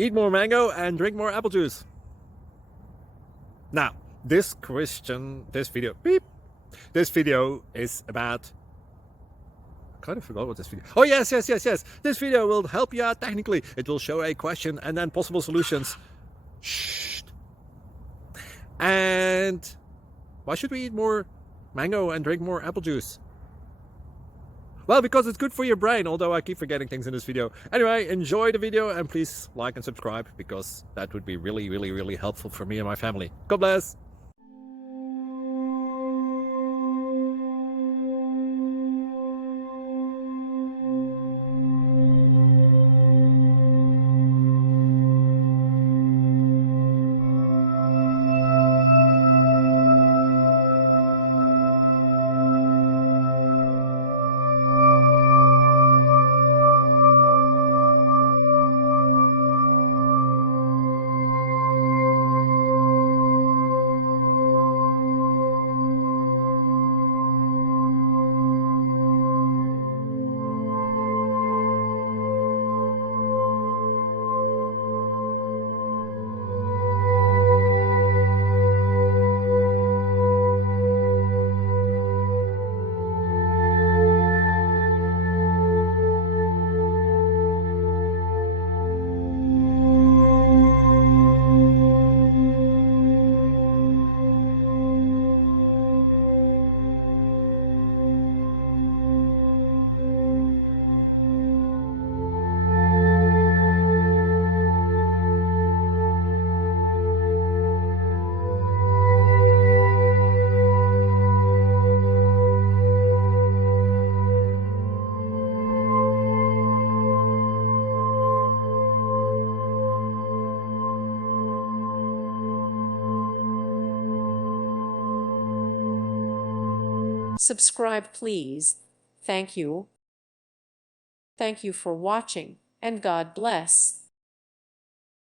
Eat more mango and drink more apple juice. Now, this video is about, I kind of forgot what this video. Oh, yes. This video will help you out technically. It will show a question and then possible solutions. Shh. And why should we eat more mango and drink more apple juice? Well, because it's good for your brain, although I keep forgetting things in this video. Anyway, enjoy the video and please like and subscribe, because that would be really helpful for me and my family. God bless! Subscribe, please. Thank you. Thank you for watching, and God bless.